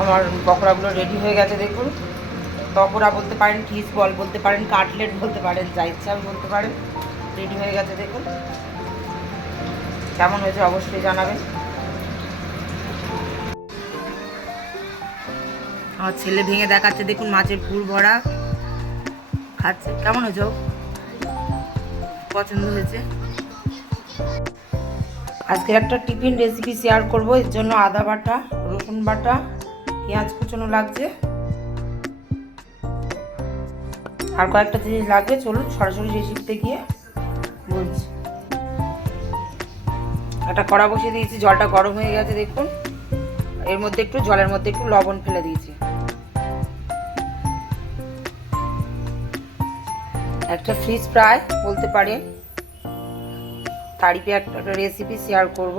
আমার পকোড়াগুলো রেডি হয়ে গেছে দেখুন। পকোড়া বলতে পারেন, ফিশ বল বলতে পারেন, কাটলেট বলতে পারেন, যা ইচ্ছা বলতে পারেন। রেডি হয়ে গেছে দেখুন। কেমন হয়েছে অবশ্যই জানাবেন। আমার ছেলে ভেঙে দেখাচ্ছে দেখুন, মাছের পুর ভরা খাচ্ছে। কেমন হয়েছে? পছন্দ হয়েছে। আজকে একটা টিফিন রেসিপি শেয়ার করব। এর জন্য আদা বাটা, রসুন বাটা, পেঁয়াজ কুচনো লাগছে, আর কয়েকটা জিনিস লাগবে। চলুন সরাসরি রেসিপিতে গিয়ে বলছি। একটা কড়া বসিয়ে দিয়েছি, জলটা গরম হয়ে গেছে দেখুন। এর মধ্যে একটু জলের মধ্যে একটু লবণ ফেলে দিয়েছি। একটা ফিশ ফ্রাই বলতে পারেন, তারিফে একটা রেসিপি শেয়ার করব।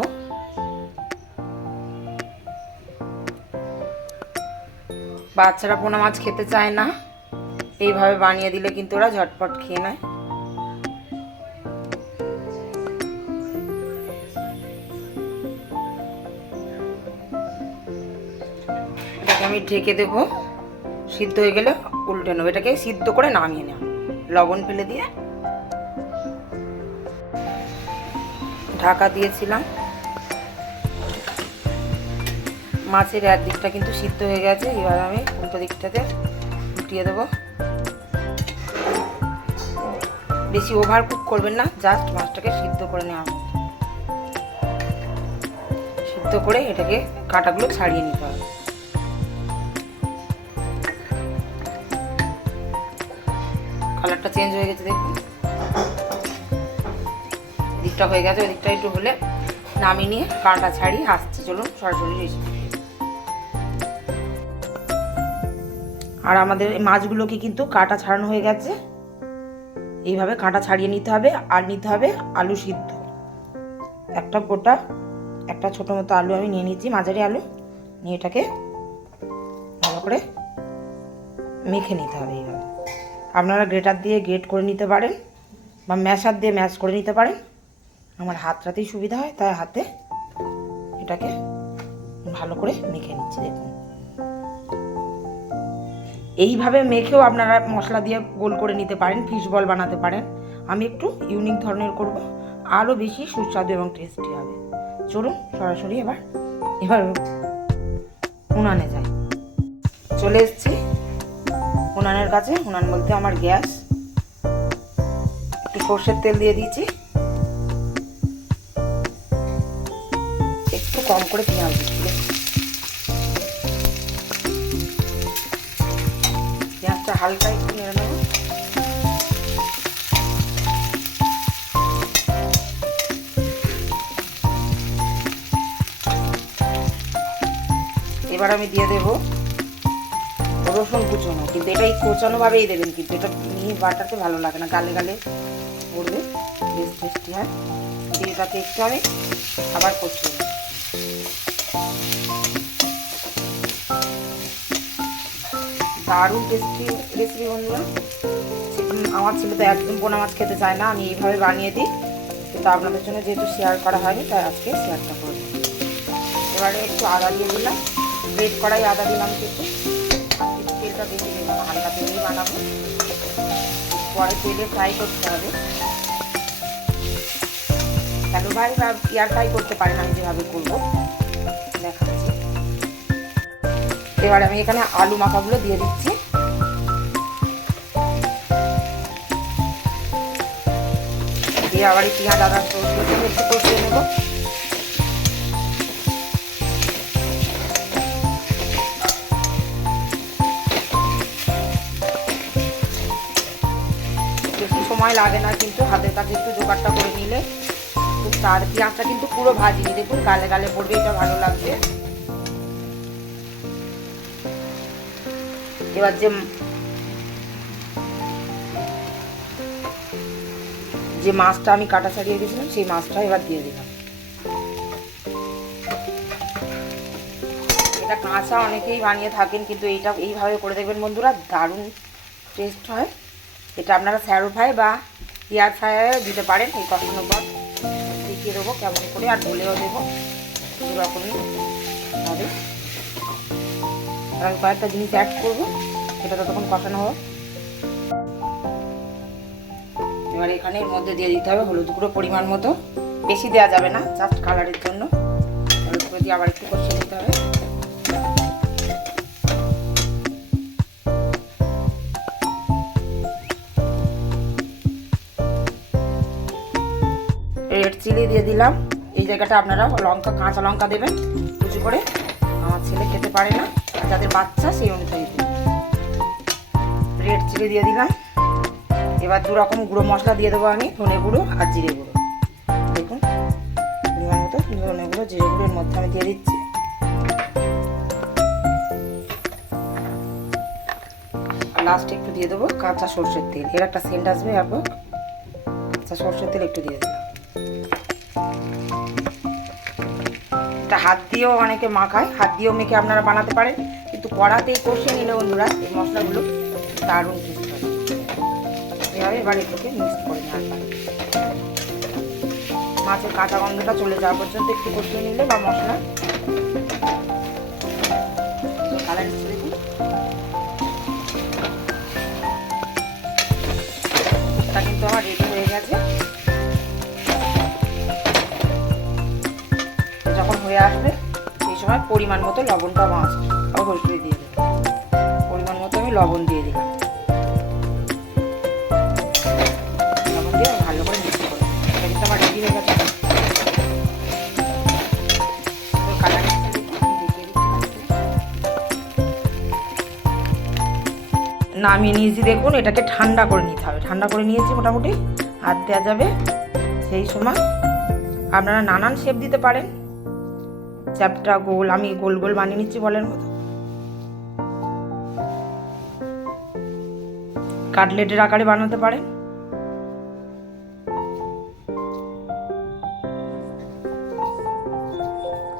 বাচ্চারা পোনা মাছ খেতে চায় না, এইভাবে বানিয়ে দিলে কিন্তু ওরা ঝটপট খেয়ে নেয়। এটাকে আমি ঢেকে দেবো, সিদ্ধ হয়ে গেলে উল্টে নেবো। এটাকে সিদ্ধ করে নামিয়ে নেব, লবণ ফেলে দিয়ে ঢাকা দিয়েছিলাম। মাছের এক দিকটা কিন্তু সিদ্ধ হয়ে গেছে, এবার আমি উল্টো দিকটাতে উল্টিয়ে দেবো। বেশি ওভার কুক করবেন না, জাস্ট মাছটাকে সিদ্ধ করে নেওয়া হবে। সিদ্ধ করে এটাকে কাঁটাগুলো ছাড়িয়ে নিতে হবে। কালারটা চেঞ্জ হয়ে গেছে দেখুন, এদিকটা হয়ে গেছে। ওই দিকটা একটু হলে নামিয়ে নিয়ে কাঁটা ছাড়িয়ে আসছে। চলুন সরাসরি রেসিপি। আর আমাদের মাছগুলোকে কিন্তু কাঁটা ছাড়ানো হয়ে গেছে। এইভাবে কাঁটা ছাড়িয়ে নিতে হবে। আর নিতে হবে আলু সিদ্ধ, একটা গোটা, একটা ছোটো মতো আলু আমি নিয়ে নিচ্ছি, মাঝারি আলু নিয়ে এটাকে ভালো করে মেখে নিতে হবে। এইভাবে আপনারা গ্রেটার দিয়ে গ্রেট করে নিতে পারেন বা ম্যাশার দিয়ে ম্যাশ করে নিতে পারেন। আমার হাতটাতেই সুবিধা হয়, তাই হাতে এটাকে ভালো করে মেখে নিচ্ছি দেখুন। এইভাবে মেখেও আপনারা মশলা দিয়ে গোল করে নিতে পারেন, ফিশ বল বানাতে পারেন। আমি একটু ইউনিক ধরনের করব, আরও বেশি সুস্বাদু এবং টেস্টি হবে। চলুন সরাসরি এবার উনানে যাই। চলে এসেছি উনানের কাছে। উনান বলতে আমার গ্যাস। একটু সর্ষের তেল দিয়ে দিয়েছি, একটু কম করে পেঁয়াজ দিচ্ছি। পেঁয়াজটা হালকা একটু নেড়ে নেব। এবার আমি দিয়ে দেব রসুন কুচনো, কিন্তু এটা এই কোচানো ভাবেই দেবেন, কিন্তু এটা মিহি বাটাতে ভালো লাগে না, গালে গালে পড়বে, বেশ টেস্টি হয়। দিয়ে এটাকে একটু আমি আবার কষিয়ে নেব। দারুণ টেস্টি রেসিপি বন্ধুরা। আমার ছেলে তো একদম পোনা মাছ খেতে চায় না, আমি এইভাবে বানিয়ে দিই, কিন্তু আপনাদের জন্য যেহেতু শেয়ার করা হয়নি তাই আজকে শেয়ারটা করব। এবারে একটু আদা দিয়ে দিলাম, গ্রেট করাই আদা দিলাম কিন্তু। তেলটা বেশি দেবো না, হালকা তেলেই বানাবো, পরে তেলে ফ্রাই করতে হবে। শ্যালো ফ্রাই বা এয়ার ফ্রাই করতে পারেন, আমি যেভাবে করবো দেখাচ্ছি। এবার আমি এখানে আলু মাখাগুলো দিয়ে দিচ্ছি। দিয়ে আবার এই পেঁয়াজ আদা একটু কষিয়ে নেব। বেশি সময় লাগে না, কিন্তু হাতের কাছে একটু জোগাড়টা করে নিলে খুব তার। পেঁয়াজটা কিন্তু পুরো ভাজিনি দেখুন, গালে গালে পড়বে, এটা ভালো লাগবে। এবার যে মাছটা আমি কাটা ছাড়িয়ে দিয়েছিলাম সেই মাছটা এবার দিয়ে দিলাম। এটা কাঁচা অনেকেই বানিয়ে থাকেন, কিন্তু এইটা এইভাবে করে দেখবেন বন্ধুরা, দারুণ টেস্ট হয়। এটা আপনারা শ্যালো ফ্রাই বা এয়ার ফ্রায়ারে দিতে পারেন। এই কষানোর পর দেখিয়ে দেবো কেমন করে, আর ঢলেও দেবো এরকমই হবে। আর আমি কয়েকটা জিনিস অ্যাড করবো, সেটা ততক্ষণ কষানো হোক। এবার এখানে এর মধ্যে দিয়ে দিতে হবে হলুদ গুঁড়ো পরিমাণ মতো, বেশি দেওয়া যাবে না, জাস্ট কালারের জন্য। হলুদ গুঁড়ো দিয়ে আবার একটু কষিয়ে নিতে হবে। রেড চিলি দিয়ে দিলাম। এই জায়গাটা আপনারা লঙ্কা, কাঁচা লঙ্কা দেবেন কুচি করে, আমার ছেলে খেতে পারে না, যাদের বাচ্চা সেই অনুযায়ী দিন। রেড চিলি দিয়ে দিলাম। এবার 2 রকম গুঁড়ো মশলা দিয়ে দেবো আমি, ধনে গুঁড়ো আর জিরে গুঁড়ো। দেখুন পরিমাণ মতো ধনে গুঁড়ো, জিরে গুঁড়োর মধ্যে আমি দিয়ে দিচ্ছি। লাস্টে একটু দিয়ে দেবো কাঁচা সর্ষের তেল, এর একটা সেন্ট আসবে। এরপর কাঁচা সর্ষের তেল একটু দিয়ে দিলাম। এটা হাত দিয়েও অনেকে মাখায়, হাত দিয়েও মেখে আপনারা বানাতে পারেন, কিন্তু কড়াতেই কষিয়ে নিলে বন্ধুরা এই মশলাগুলো দারুণ টেস্ট হবে। এভাবে এবার এটাকে মিক্স করে নেওয়া যায়। মাছের কাঁচা গন্ধটা চলে যাওয়া পর্যন্ত একটু কষিয়ে নিলে বা মশলা কালার হিসেবে দেখুন এটা কিন্তু আমার রেডি হয়ে গেছে। যখন হয়ে আসবে সেই সময় পরিমাণ মতো লবণটা মাছ আবার হলুদ দিয়ে দেবো। পরিমাণ মতো আমি লবণ দিয়ে দিলাম। লবণ দিয়ে ভালো করে মিক্স করে এটা কিন্তু আমার রেডি হয়ে গেছে। নামিয়ে নিয়েছি, দেখুন এটাকে ঠান্ডা করে নিতে হবে। ঠান্ডা করে নিয়েছি মোটামুটি, হাত দেওয়া যাবে। সেই সময় আপনারা নানান শেপ দিতে পারেন, চ্যাপটা, গোল, আমি গোল গোল বানিয়ে নিচ্ছি বলের মতো। কাটলেটের আকারে বানাতে পারেন।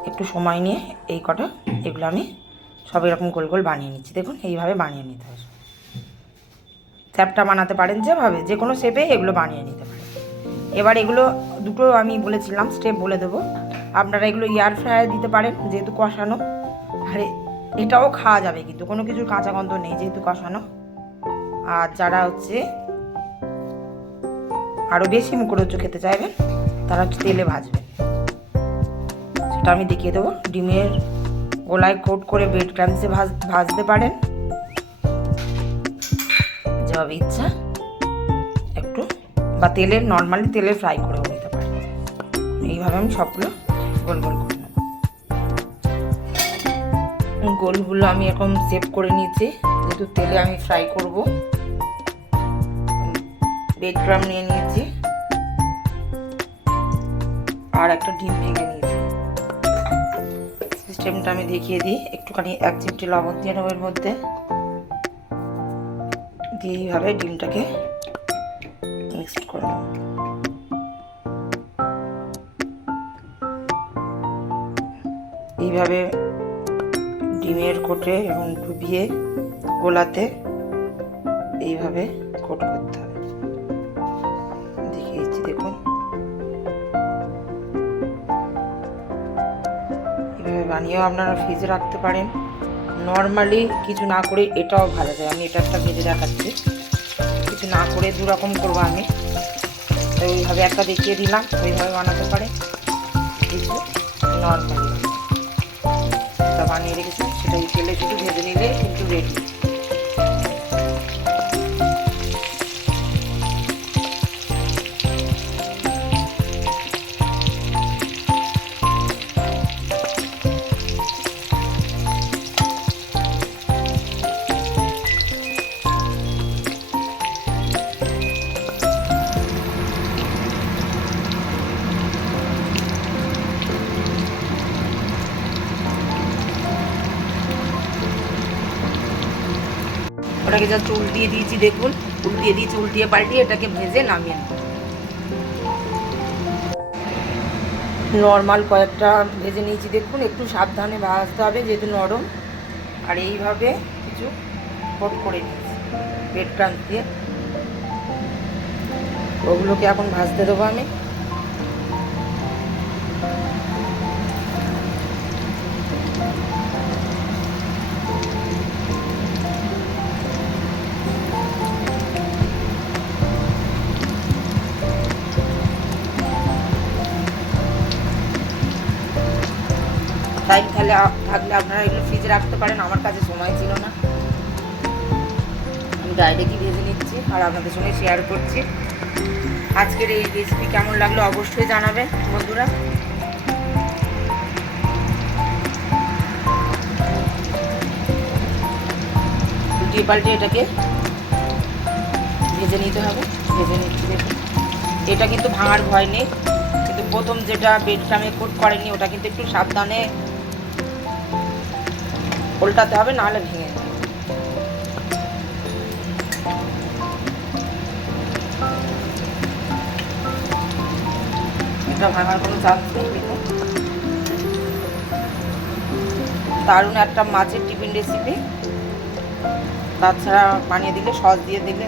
একটু সময় নিয়ে এই কটা এগুলো আমি সব এরকম গোল গোল বানিয়ে নিচ্ছি। দেখুন এইভাবে বানিয়ে নিতে হবে। চ্যাপটা বানাতে পারেন যেভাবে, যে কোনো শেপে এগুলো বানিয়ে নিতে পারেন। এবার এগুলো দুটো আমি বলেছিলাম স্টেপ বলে দেবো। আপনারা এগুলো এয়ার ফ্রায়ারে দিতে পারেন যেহেতু কষানো, আর এটাও খাওয়া যাবে কিন্তু কোনো কিছুর কাঁচা গন্ধ নেই যেহেতু কষানো। আর যারা হচ্ছে আরও বেশি মুখরোচক খেতে চাইবেন তারা তেলে ভাজবেন, সেটা আমি দেখিয়ে দেবো। ডিমের গোলায় কোট করে ব্রেড ক্রাম্বসে ভাজতে পারেন যেভাবে ইচ্ছা, একটু বা তেলে নর্মালি তেলে ফ্রাই করেও নিতে পারেন। এইভাবে আমি সবগুলো গোল গোল করে নেব। গোলগুলো আমি এরকম সেভ করে নিয়েছি যেহেতু তেলে আমি ফ্রাই করব। ব্রেড ক্রাম্ব নিয়ে নিয়েছি আর একটা ডিম ভেঙে নিয়েছি। সিস্টেমটা আমি দেখিয়ে দিই। একটুখানি 1 চিমটি লবণ দিয়ে নেবো এর মধ্যে, দিয়ে এইভাবে ডিমটাকে মিক্সড করে নেব। এইভাবে ডিমের কোটে এবং ডুবিয়ে গোলাতে এইভাবে কোট করতে হবে। দেখিয়েছি দেখুন, এইভাবে বানিয়েও আপনারা ফ্রিজে রাখতে পারেন। নর্মালি কিছু না করে এটাও ভালো যায়। আমি এটা একটা ভেজে দেখাচ্ছি, কিছু না করে 2 রকম করবো আমি। তো এইভাবে একটা দেখিয়ে দিলাম, ওইভাবে বানাতে পারে। কিছু নর্মালি এটা বানিয়ে রেখেছি, সেটা তেলে শুধু ভেজে নিলে কিন্তু রেডি। ওটাকে যা উল্টিয়ে দিয়েছি দেখুন, উল্টিয়ে দিয়েছি, উল্টিয়ে পাল্টিয়ে এটাকে ভেজে নামিয়ে নেব। নর্মাল কয়েকটা ভেজে নিয়েছি দেখুন, একটু সাবধানে ভাজতে হবে যেহেতু নরম। আর এইভাবে কিছু কোট করে নিয়েছি ব্রেড ক্রাম্ব দিয়ে, ওগুলোকে এখন ভাজতে দেবো আমি। থাকলে আপনারা এগুলো ফ্রিজে রাখতে পারেন। আমার কাছে সময় ছিল না, আমি ডাইরেক্টই ভেজে নিচ্ছি আর আপনাদের সঙ্গে শেয়ার করছি। আজকের এই রেসিপি কেমন লাগলো অবশ্যই জানাবেন বন্ধুরা। উল্টিয়ে পাল্টে এটাকে ভেজে নিতে হবে। ভেজে নিচ্ছি দেখুন, এটা কিন্তু ভাঙার ভয় নেই, কিন্তু প্রথম যেটা বেডটা আমি কোট করেনি ওটা কিন্তু একটু সাবধানে উল্টাতে হবে, নাহলে ভেঙে যাবে। এটা ভাঙার কোনো চান্স নেই। দেখুন, দারুণ একটা মাছের টিফিন রেসিপি। তাছাড়া বানিয়ে দিলে, সস দিয়ে দিলে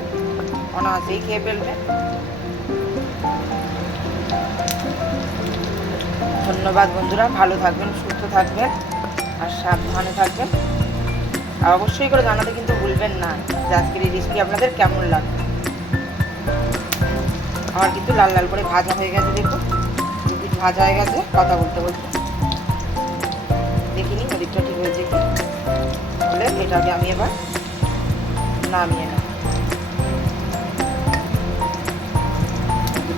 অনায়াসেই খেয়ে ফেলবে। ধন্যবাদ বন্ধুরা, ভালো থাকবেন, সুস্থ থাকবেন আর সাবধানে থাকবেন। আর অবশ্যই করে জানাতে কিন্তু ভুলবেন না যে আজকের এই রেসিপি আপনাদের কেমন লাগবে। আমার কিন্তু লাল লাল করে ভাজা হয়ে গেছে। দেখুন, ভাজা হয়ে গেছে। কথা বলতে বলতে দেখিনি ওদিকটা ঠিক হয়েছে কি, বলে এটাকে আমি এবার নামিয়ে নেব।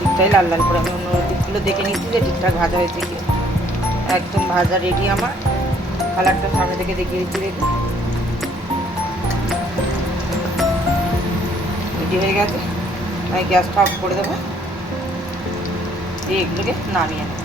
দিকটাই লাল লাল করে আমি অন্য দিকগুলো দেখে নিচ্ছি যে ঠিকঠাক ভাজা হয়েছে কি। একদম ভাজা রেডি আমার। কালারটা সামনে থেকে দেখিয়ে দিচ্ছি। দেখুন, রেডি হয়ে গেছে। আমি গ্যাসটা অফ করে দেবো, দিয়ে এগুলোকে নামিয়ে নেব।